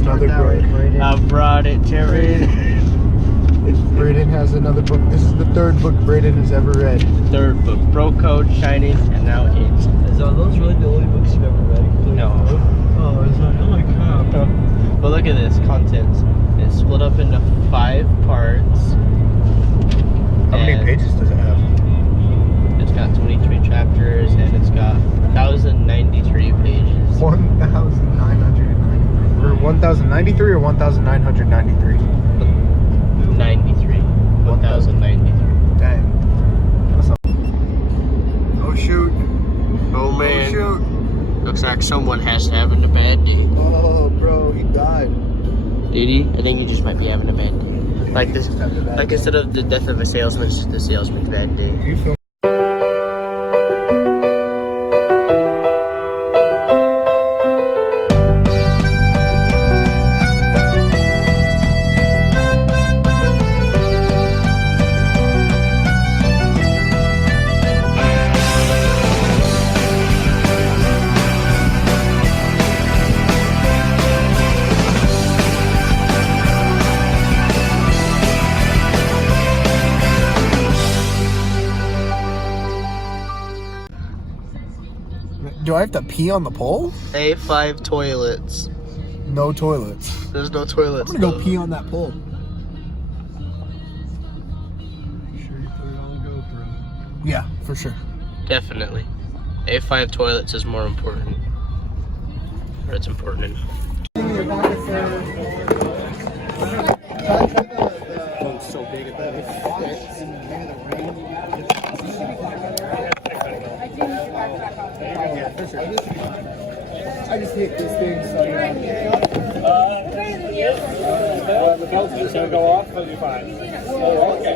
another book. I brought it to read. Braden has another book. This is the third book Braden has ever read. Third book, Bro Code, Shining, and now it's. Are those really the only books you've ever read? No. Oh, is that? Oh my god. But look at this, contents. It's split up into 5 parts. How many pages does it have? It's got 23 chapters and it's got 1,093 pages. 1,993. Or 1,093 or 1,993? 93. 1,093. Dang. That's not... Oh shoot. Oh man. Oh shoot. Looks like someone has to having a bad day. Oh bro, he died. Did he? I think he just might be having a bad day. Like this, like instead of the death of a salesman, it's just the salesman's bad day. You feel Do I have to pee on the pole? A5 toilets. No toilets. There's no toilets. I'm gonna go pee on that pole. Sure you put it on the GoPro. Yeah, for sure. Definitely. A5 toilets is more important. Or it's important enough. Oh, so big at that. I just hate this thing, so the belt's just gonna go off, it'll be fine. Oh, okay.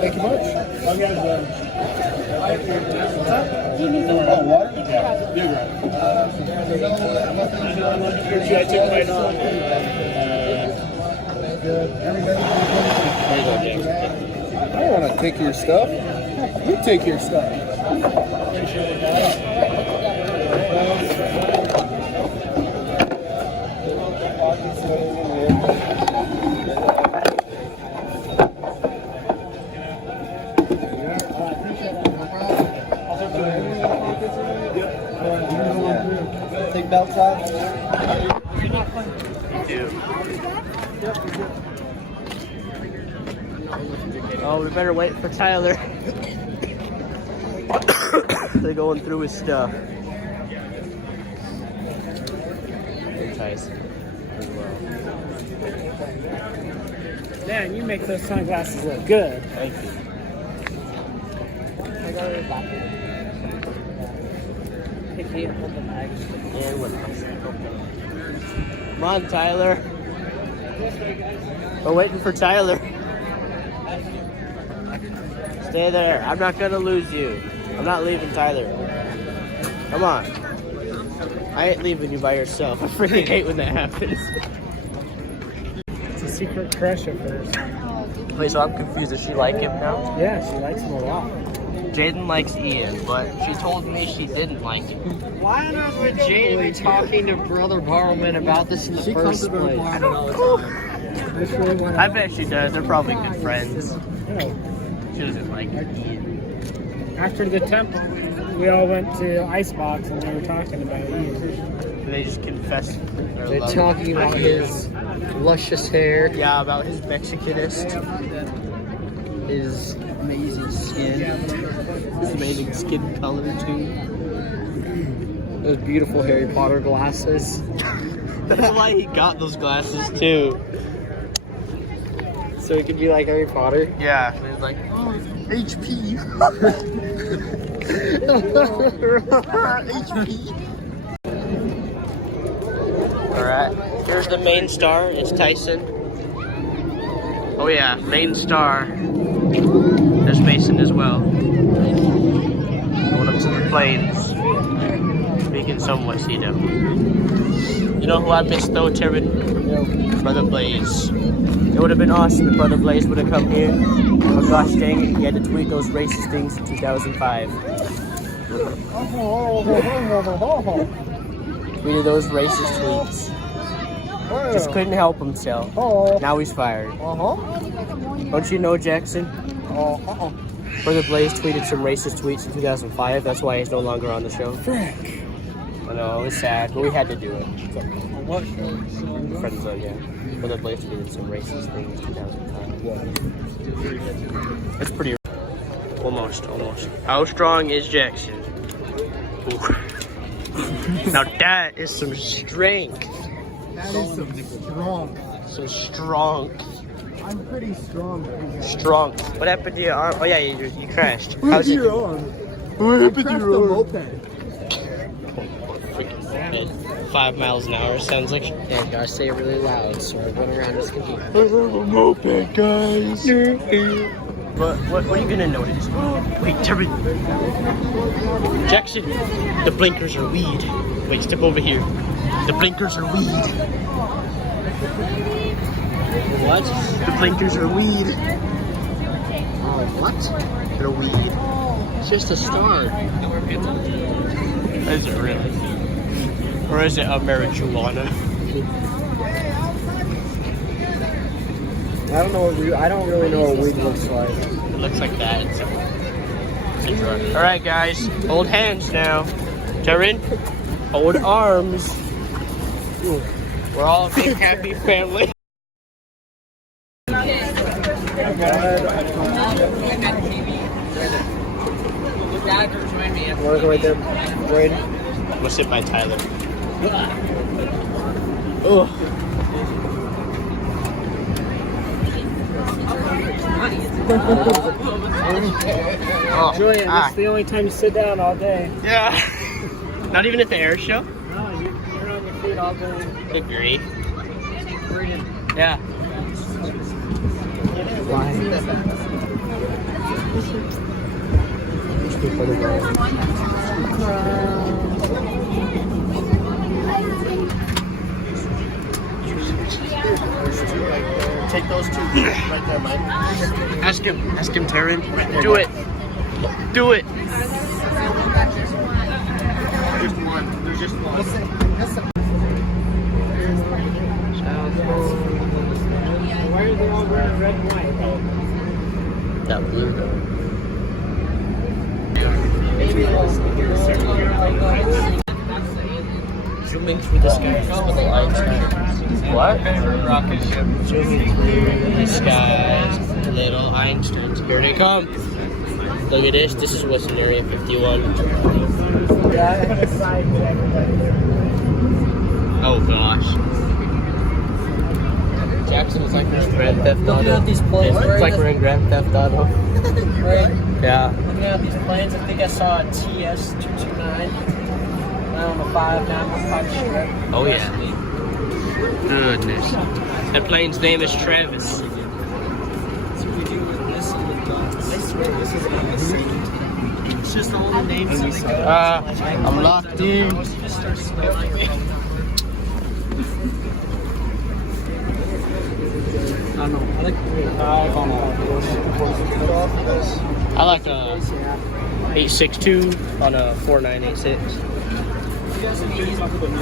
Thank you much. Oh, water? Yeah, you're right. Should I take mine off? I don't want to take your stuff. You take your stuff. Take belts off. Oh, we better wait for Tyler. They're going through his stuff. Tyson. Man, you make those sunglasses look good. Thank you. I got it back. Picky and hold the bag. And what else? Come on, Tyler. We're waiting for Tyler. Stay there. I'm not gonna lose you. I'm not leaving Tyler. Come on. I ain't leaving you by yourself. I freaking hate when that happens. It's a secret crush of hers. Wait, so I'm confused. Does she like him now? Yeah, she likes him a lot. Jaden likes Ian, but she told me she didn't like him. Why on earth would Jada be talking to Brother Barrowman about this in the first place? I don't know. I bet she does. They're probably good friends. She doesn't like Ian. After the temple, we all went to Icebox and they were talking about Ian. They just confessed their They're love. talking about his luscious hair, Yeah, about his Mexicanist. his amazing skin, His amazing skin color, too. those beautiful Harry Potter glasses. That's why he got those glasses, too. So he could be like Harry Potter. Yeah, so he's like, oh, HP. HP. Alright, here's the main star. It's Tyson. Oh yeah, main star. There's Mason as well. Going up to the planes. speaking somewhat CW. You know who I miss though, Terran? Brother Blaze. It would have been awesome if Brother Blaze would have come here. But gosh dang it, he had to tweet those racist things in 2005. Tweeted those racist tweets. Just couldn't help himself. Now he's fired. Don't you know, Jackson? Brother Blaze tweeted some racist tweets in 2005. That's why he's no longer on the show. Frick. I know, it was sad, but we had to do it. What show? Friend Zone, yeah. Brother Blaze tweeted some racist things in 2005. It's pretty. Almost. How strong is Jackson? Ooh. Now that is some strength. That is some strong. So strong. I'm pretty strong. Strong. What happened to your arm? Oh yeah, you crashed. What happened to your arm? What happened to your arm? Freaking moped. 5 miles an hour sounds like. Yeah, gotta say it really loud so everyone around us can hear. I have a moped, guys. But what are you gonna notice? Wait, Terry. Jackson, the blinkers are weed. Wait, step over here. The blinkers are weed. What? The blinkers are weed. Oh, what? They're weed. It's just a start. Is it really? Or is it a marijuana? I don't really know what weed looks like. It looks like that. It's a drug. Alright guys, hold hands now. Terran, hold arms. Ooh. We're all a big happy family. Wanna go right there, Braden? I'm gonna sit by Tyler. Ugh. Julian, this is the only time you sit down all day. Yeah. Not even at the air show? No, you're on your feet all day. Agree. Yeah. Take those two right there, Mike. Ask him, Terran. Do it. Do it. There's just one. Why are they all wearing red and white? That blue though. Zooming through the sky with little Einstein. What? Rocket ship. Zooming through the skies, little Einsteins. Here they come. Look at this. This is what's in Area 51. Oh gosh. Jackson is like this Grand Theft Auto. Looking at these planes, It's like we're in Grand Theft Auto. Right? Yeah. Looking at these planes, I think I saw a TS-229 on the 595 strip. Oh yeah. Goodness. That plane's name is Travis. It's just all the names that they go. I'm locked in. I don't know. I like a 862 on a 4986.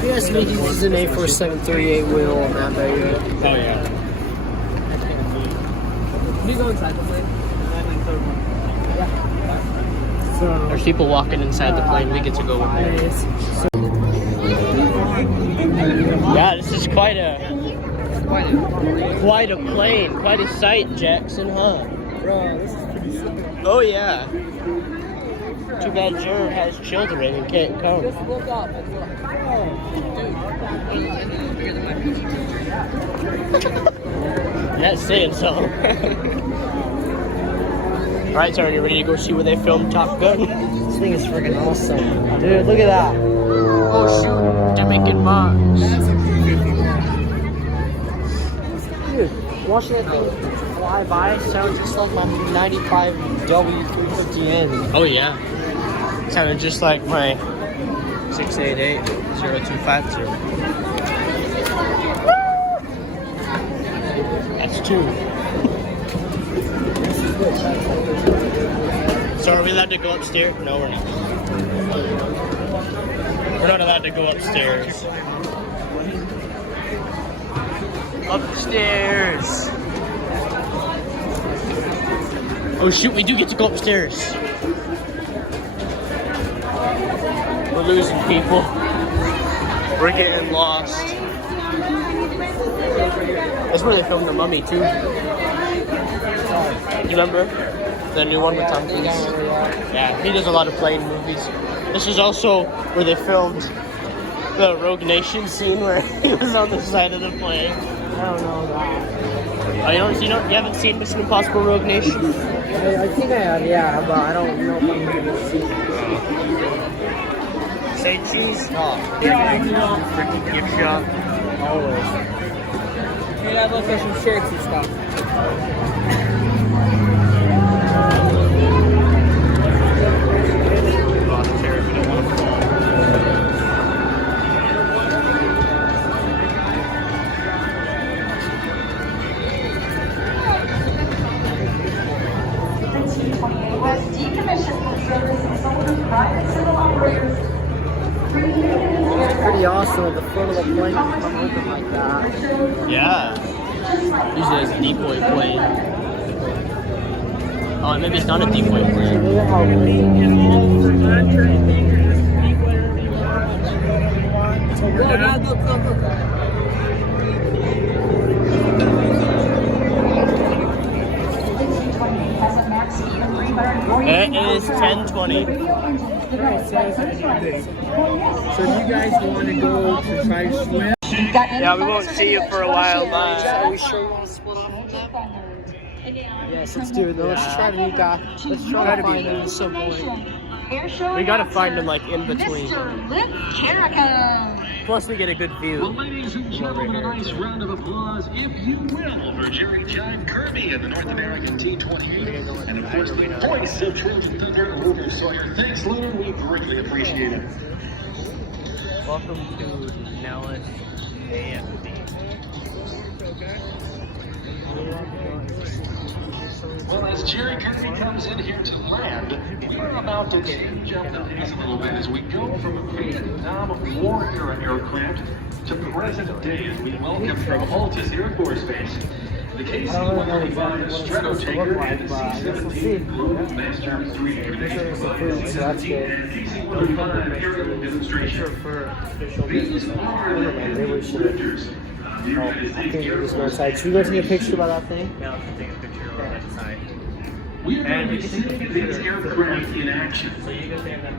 Yes, he uses an 84738 wheel on that baby. Oh yeah. Can you go inside the plane? So, There's people walking inside the plane. We get to go with them. Yeah, this is quite a plane, quite a sight, Jackson, huh? Bro, this is pretty sick. Oh yeah. Too bad Jared has children and can't come. Just look up. That's saying so. Alright, so are you ready to go see where they filmed Top Gun? This thing is freaking awesome. Dude, look at that. Oh shoot, they're making marks. Dude, watching that thing fly by sounds just like my 95 W350N. Oh yeah. Sounded just like my 688-0250. That's 2. So are we allowed to go upstairs? No, we're not. We're not allowed to go upstairs. Upstairs. Oh shoot, we do get to go upstairs. We're losing people. We're getting lost. That's where they filmed The Mummy too. You remember? The new one with Tom Cruise? Yeah, he does a lot of plane movies. This is also where they filmed the Rogue Nation scene where he was on the side of the plane. I don't know that. Oh, you haven't seen Mission Impossible Rogue Nation? I think I have, yeah, but I don't know if I'm going to see it. Say cheese? Oh, yeah. Freaking gift shop. Always. Hey, I look at some shirts and stuff. It's pretty awesome at the front of the plane to come open like that. Yeah. Usually it's a decoy plane. Oh, maybe it's not a decoy plane. It is 10:20. So you guys want to go to try to swim? Yeah, we won't see you for a while, Are man. we sure you want to split off from them? Yes, let's do it. Let's try to meet that. Let's try to find them at some point. We gotta find them like in between. Plus, we get a good view. Well, ladies and gentlemen, a nice round of applause, if you will, for Jerry John Kirby in the North American T28. And of course, the voice of Trojan Thunder, Lunar Sawyer. Thanks, Lunar. We greatly appreciate it. Welcome to Nellis AFB. Well, as Jerry Kirby comes in here to land, we're about to change up the pace a little bit as we go from a Vietnam War era aircraft to present day as we welcome from Altus Air Force Base the KC-135 Stratotanker and the C-17 Master 317 and KC-135 aerial demonstration. These are the lifters. I think we're just going outside. Should we go take a picture about that thing? Yeah, let's take a picture of that side. We are going to be seeing these aircraft in action.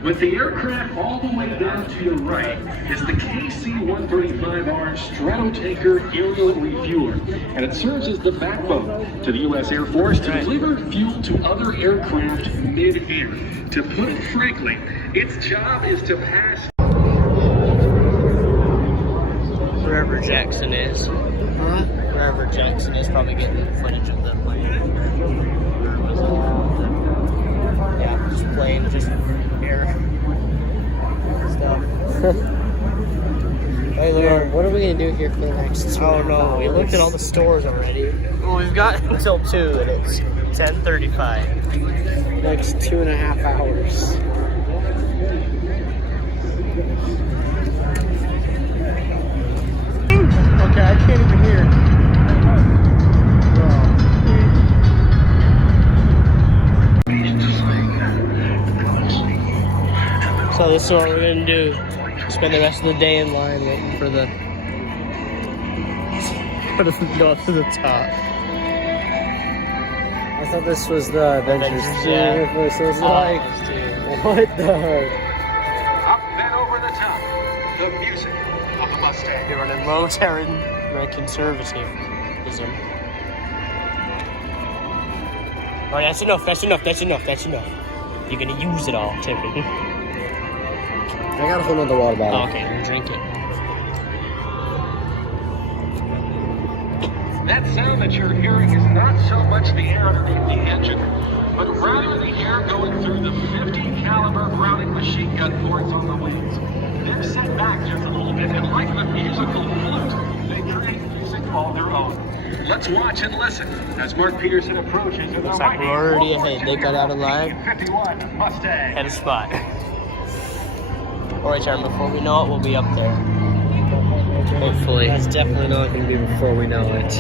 With the aircraft all the way down to your right is the KC-135R Stratotanker aerial refueler, and it serves as the backbone to the U.S. Air Force to deliver fuel to other aircraft mid-air. To put it frankly, its job is to pass Wherever Jackson is. Huh? Wherever Jackson is, probably getting footage of the plane. Yeah, just plane, just air stuff. Hey, Lord. What are we going to do here for the next 2 Oh no, we looked at all the stores already. Well, we've got until 2 and it's 10:35. next 2.5 hours. Okay, I can't even hear. So this is what we're gonna do. Spend the rest of the day in line waiting for the go up to the top. I thought this was the Avengers. Yeah. So it's like, what the? up and over the top. The music of a Mustang. You're running low Terran conservatism. Alright, that's enough. You're gonna use it all, Tiffany. I got a whole nother water bottle. Oh, okay, drink it. That sound that you're hearing is not so much the air underneath the engine, but rather the air going through the 50 caliber grounding machine gun ports on the wings. They're set back just a little bit, and like the musical flute, they create music all their own. Let's watch and listen as Mark Peterson approaches. Looks like we're already ahead. They got out of line. 51 Mustang. Had a spot. Alright, Sharon, before we know it, we'll be up there. Hopefully. That's definitely not going to be before we know it.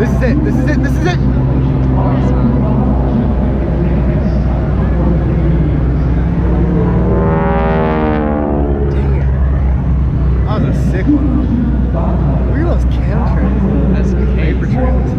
This is it. This is it. This is it. Dang it. That was a sick one. Look at those cam trails. That's paper trails.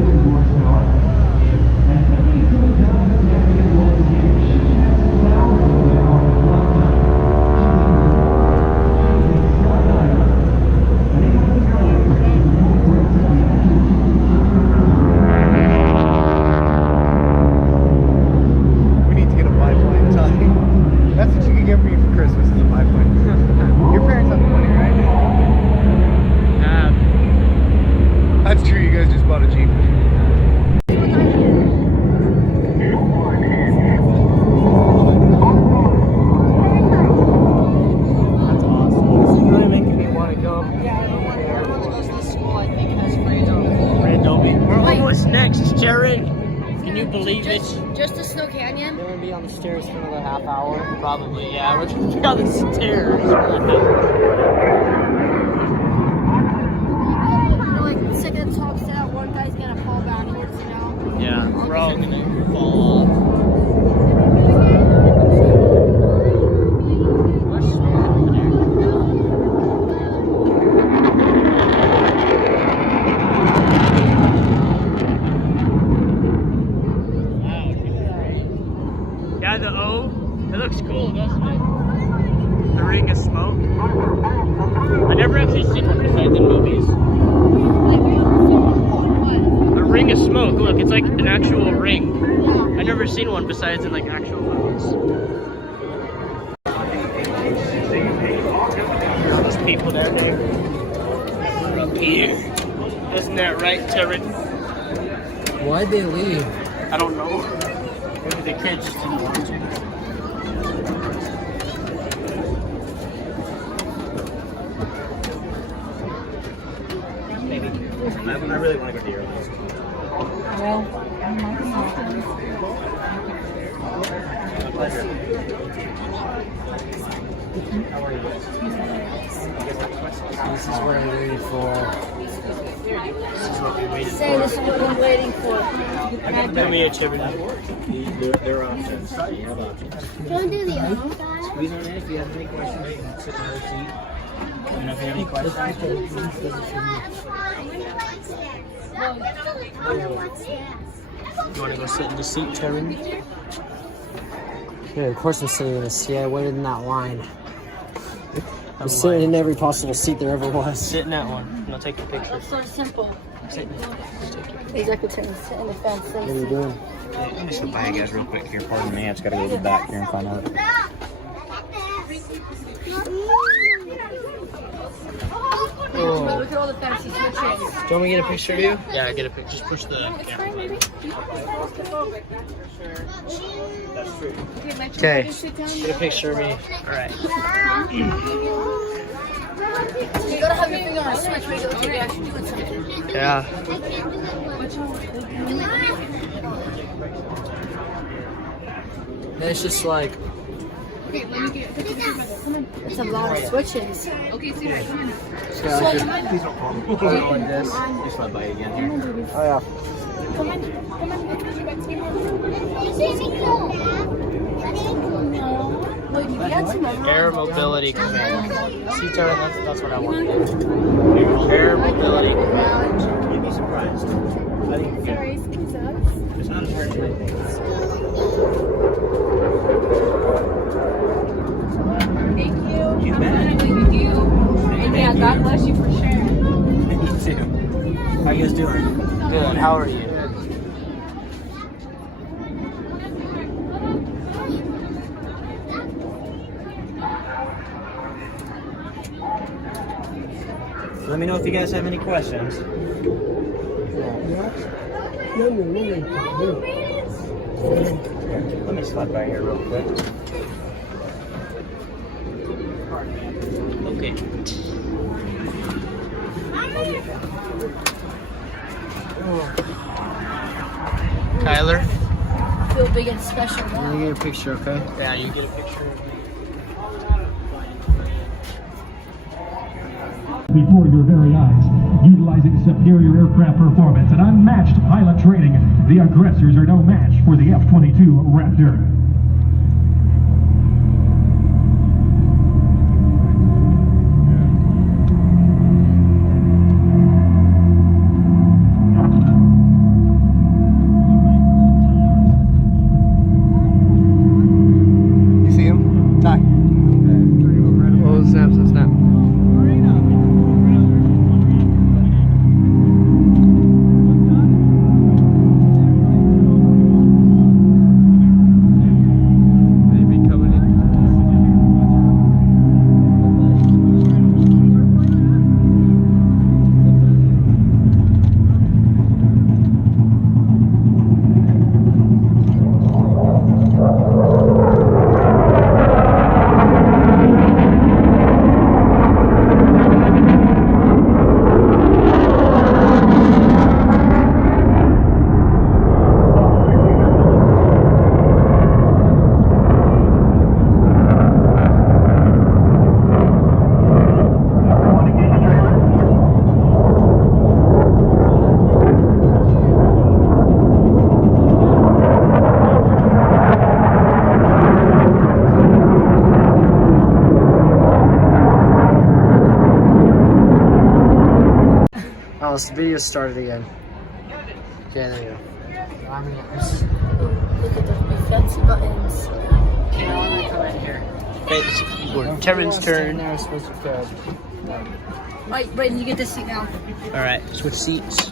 That's what you can get for me for Christmas is a biplane. Your parents have the money, right? That's true, you guys just bought a Jeep. That's awesome. This is really making me want to go. We're almost next, Jared. Can you believe it? Just the Snow Canyon? They're gonna be on the stairs for another half hour. Probably, yeah. We're gonna be on the stairs. Like, second talks out, one guy's gonna fall backwards, you know? Yeah, we're all gonna fall off. What's over there? Yeah, the O, it looks cool, doesn't it? The ring of smoke. I never actually seen one besides in movies. A ring of smoke, look, it's like an actual ring. I never seen one besides in like actual movies. There's people down there. We're up here. Isn't that right, Terran? Why'd they leave? I don't know. Maybe the kids just didn't want to. Maybe. I really want to go to your house. This is what I'm waiting for. This is what we waited Say this is what I'm waiting for. Give me a Terran. There are options. You have options. Do you want to do the other side? Squeeze on it if you have any questions. You can sit in your seat. And if you have any questions, You want to go sit in the seat, Terran? yeah, of course I'm sitting in the seat. I waited in that line. I'm sitting in every possible seat there ever was. Sit in that one, and I'll take your picture. It's so simple. Sit in it. Exactly, sit in the fence. What are you doing? Let me step by you guys real quick here. Pardon me, I just gotta go to the back here and find out. Look at all the fancy switches. Do you want me to get a picture of you? Yeah, get a picture. Just push the camera button. Okay, get a picture of me. Alright. You gotta have your finger on a switch where you're actually doing something. Yeah. It's just like, It's a lot of switches. Okay, see right, come in. Please don't call me. Like this. Just slide by again here. oh yeah. Come in. Wait, you had some Air mobility command. See, Tara, that's what I want to do. Air mobility command. You'd be surprised. I think it's not as hard as you think. Thank you. You bet. And yeah, God bless you for sharing. Me too. How you guys doing? Good, how are you? Let me know if you guys have any questions. Let me slide by here real quick. Okay. Tyler? Feel big and special Let now. me get a picture, okay? Yeah, you get a picture of me. Before your very eyes, utilizing superior aircraft performance and unmatched pilot training, the aggressors are no match for the F-22 Raptor. You see him? Ty. Oh, snap, snap, snap. Maybe coming in. Oh, this video started again. Okay, there you go. Look at those big fancy buttons. Okay, this is keyboard. Kevin's turn. Right, Brayden, you get this seat now. Alright, switch seats.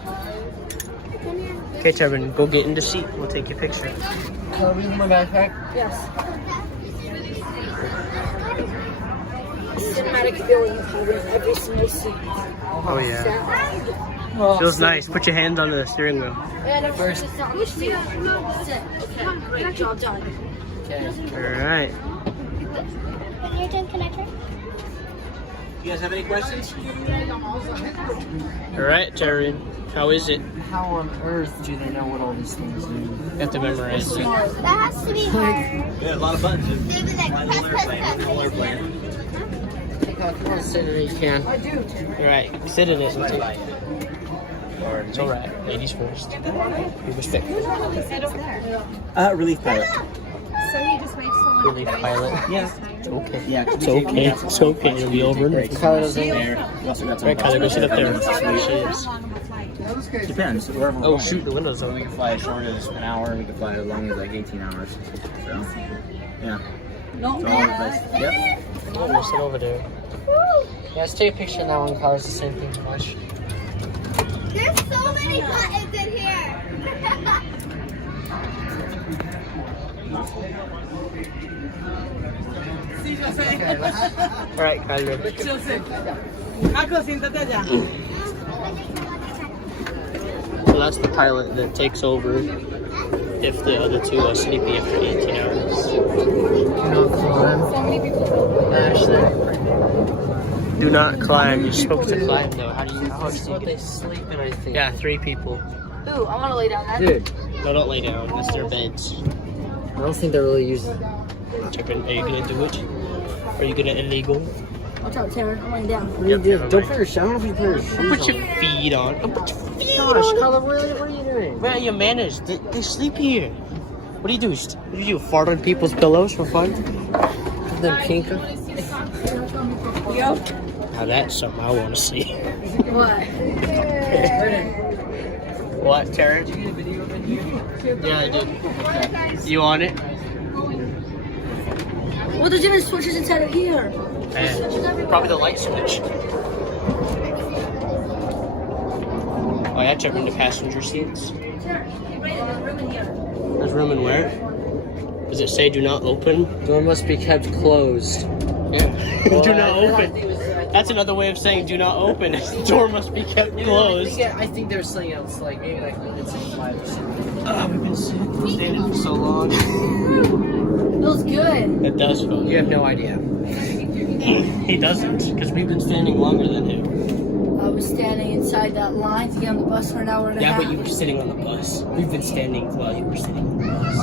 Okay, Tevin, go get in the seat. We'll take your picture. My backpack. Yes. Cinematic feeling in every single seat. Oh, yeah. Feels nice. Put your hands on the steering wheel. And first, which seat? Sit. Okay, great job done. Alright. When you're done, can I try? You guys have any questions? Alright, Tevin. How is it? How on earth do they know what all these things do? You have to memorize it. That has to be hard. Yeah, a lot of buttons. They were like, press, press. Come on, sit in it. You can. Alright, sit in it. It's alright. Ladies first. Be respectful. Relief pilot. So he just waits till one Relief pilot. Yeah. It's okay. Yeah. It's okay. It's okay. It'll be over. There. We also got some. Right, Kyler, go sit up there. There she is. Depends. Wherever we're Oh, going. shoot, the window's We open. can fly as short as an hour. We can fly as long as like 18 hours. So, yeah. No. It's all over the place. Yep. Oh, we'll sit over there. Yeah, let's take a picture now and Kyler's the same thing to watch. There's so many buttons in here. Alright, Kyler. So that's the pilot that takes over if the other two are sleepy after 18 hours. Do not climb. You're supposed to climb though. How much do you get? Sleeping, I think. Yeah, 3 people. Ooh, I want to lay down that. Dude, No, don't lay down. That's their beds. I don't think they're really using. Are you gonna do it? Are you gonna illegal? Watch out, Taryn. I'm laying down. What are you doing? Don't put your shoes. I don't know if you put your shoes Don't put on. your feet on. Don't put your feet Gosh, on. Kyler, what are you doing? Where are your manners? They sleep here. What do you do? What do you do? Fart on people's pillows for fun? Then pinker. Now that's something I want to see. What? What, Taryn? Yeah, I did. Okay. You on it? Well, there's different switches inside of here. Probably the light switch. Oh, yeah, check in the passenger seats. There's room in where? Does it say do not open? Door must be kept closed. Yeah. Do not open. That's another way of saying do not open. The door must be kept closed. I think there's something else, like maybe like limits in life or something. We've been standing for so long. Feels good. It does feel. You have no idea. He doesn't, because we've been standing longer than him. I was standing inside that line to get on the bus for an hour and a half. Yeah, but you were sitting on the bus. We've been standing while you were sitting on the bus.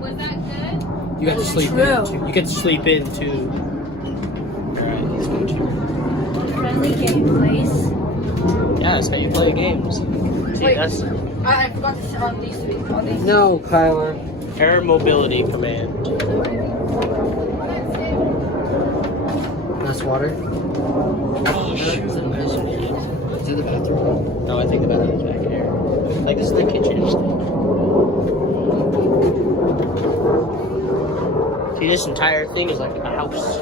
Was that good? You got to sleep in True. too. You get to sleep in too. Alright, let's go to. Friendly game place. Yeah, that's how you play games. See, Wait. that's I forgot to sit on these three. On these. No, Kyler. air mobility command. Nice water. Oh, shoot. Is it the bathroom? No, I think the bathroom's back here. Like, this is the kitchen. See, this entire thing is like a house.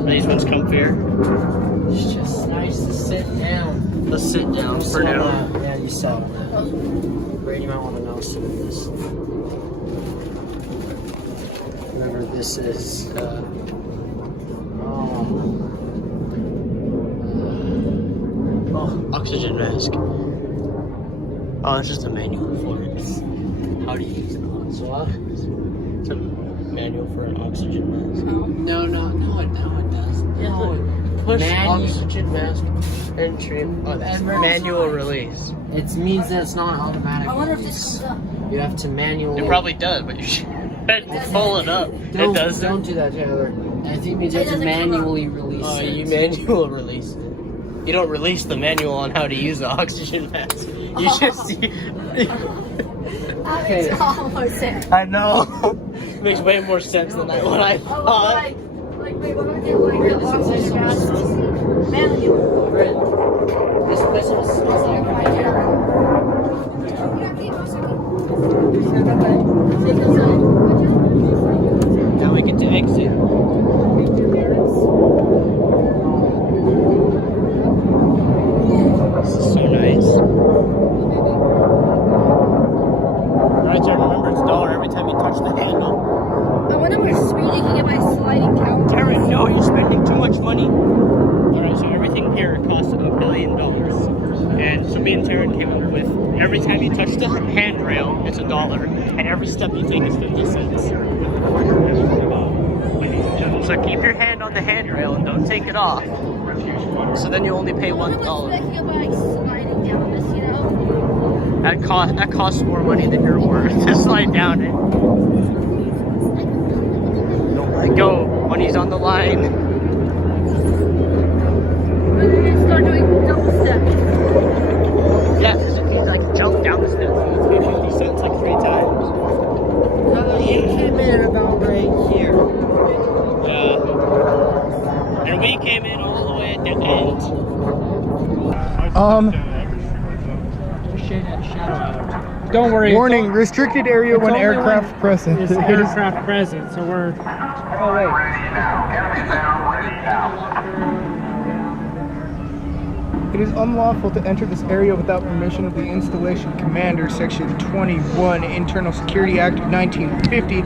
Are these ones comfier? It's just nice to sit down. Let's sit down for now. Yeah, you said that. Brady might want to know some of this. Remember, this is. Oh, oxygen mask. Oh, it's just a manual for it. How do you use an oxygen mask? It's a manual for an oxygen mask. No, it does. No, Push Manual. oxygen mask and trim. Oh, that's manual release. it means that it's not automatic. I wonder if this comes up. You have to manually. It probably does, but you should pull it up. Don't, It doesn't. Don't do that, Taylor. I think it means you It have to doesn't come manually release Oh, it. you manual release it. You don't release the manual on how to use the oxygen mask. You just see. Okay. It's almost it. I know. Makes way more sense than what I Oh, thought. like, wait, what was it? Like, the oxygen mask. Manual. Brent, this place smells like Now we get to exit. This is so nice. Alright, so remember it's $1 every time you touch the handle. I wonder what speed you can get by sliding down. Darren, no, you're spending too much money. Alright, so everything here costs $1 billion. And so me and Taryn came up with every time you touch the handrail, it's $1. And every step you take is 50 cents. So keep your hand on the handrail and don't take it off. So then you only pay I wonder what speed I $1. can get by sliding down this, you know? That costs more money than you're worth to slide down it. Don't let go. Money's on the line. We're gonna start doing double steps. Yeah, because if you like jump down the steps, you pay 50 cents like 3 times. You came in about right here. And we came in all the way at the end. Don't worry. Warning, restricted area when only aircraft present. It's aircraft present, so we're. Oh wait. It is unlawful to enter this area without permission of the installation commander, section 21, Internal Security Act of 1950,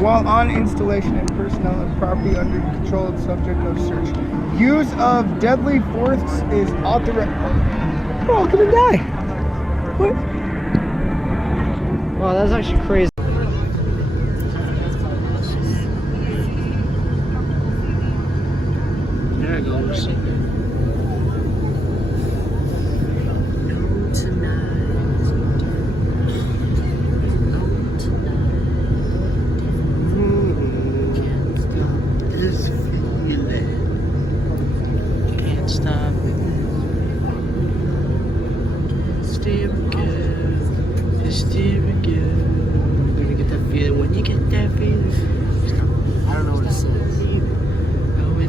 while on installation and personnel and property under control and subject of search. Use of deadly force is authorized. We're all gonna die. What? Wow, that's actually crazy. There it goes.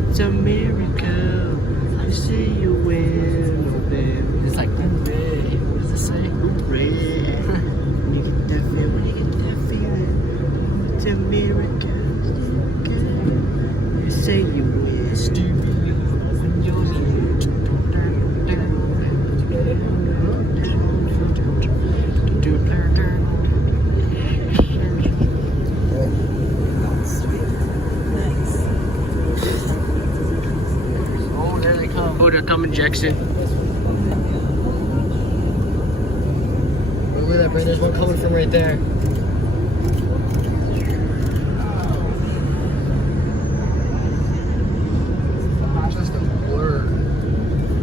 It's a miracle. I see you win. It's like, hooray. What does it say? Hooray. When you get that feeling, it's a miracle. You say you win. Stupid. When you're coming, Jackson. Look at that, Brandon. There's one coming from right there. Just a blur.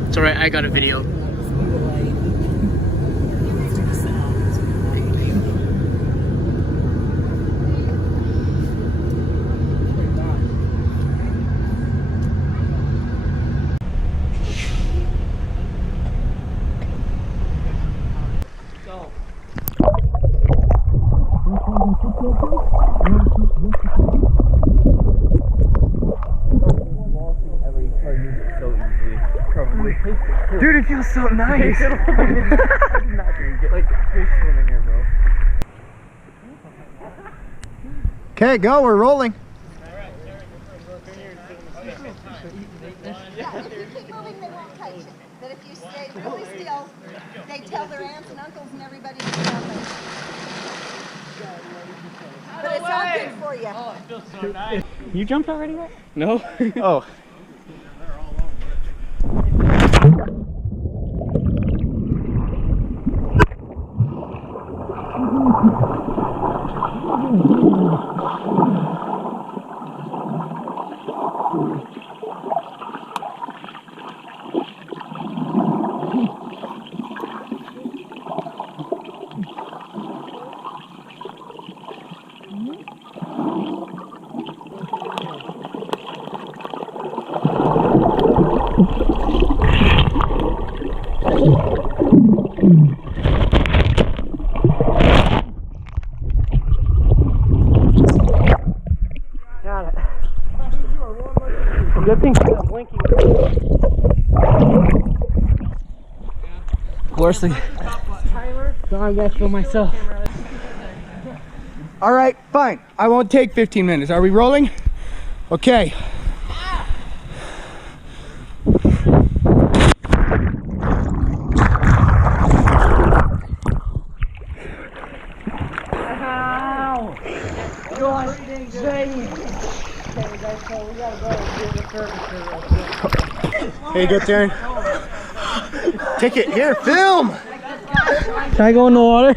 It's alright, I got a video. Dude, it feels so nice. Okay, go. We're rolling. Yeah, if you keep moving, they won't touch it. But if you stay really still, they tell their aunts and uncles and everybody to stop it. But it's all good for you. Oh, it feels so nice. You jumped already yet? No. Oh. Good thing I'm blinking. Worst thing. So I'm gonna kill myself. All right, fine. I won't take 15 minutes. Are we rolling? Okay. Hey, good turn. Take it here, film. Can I go in the water?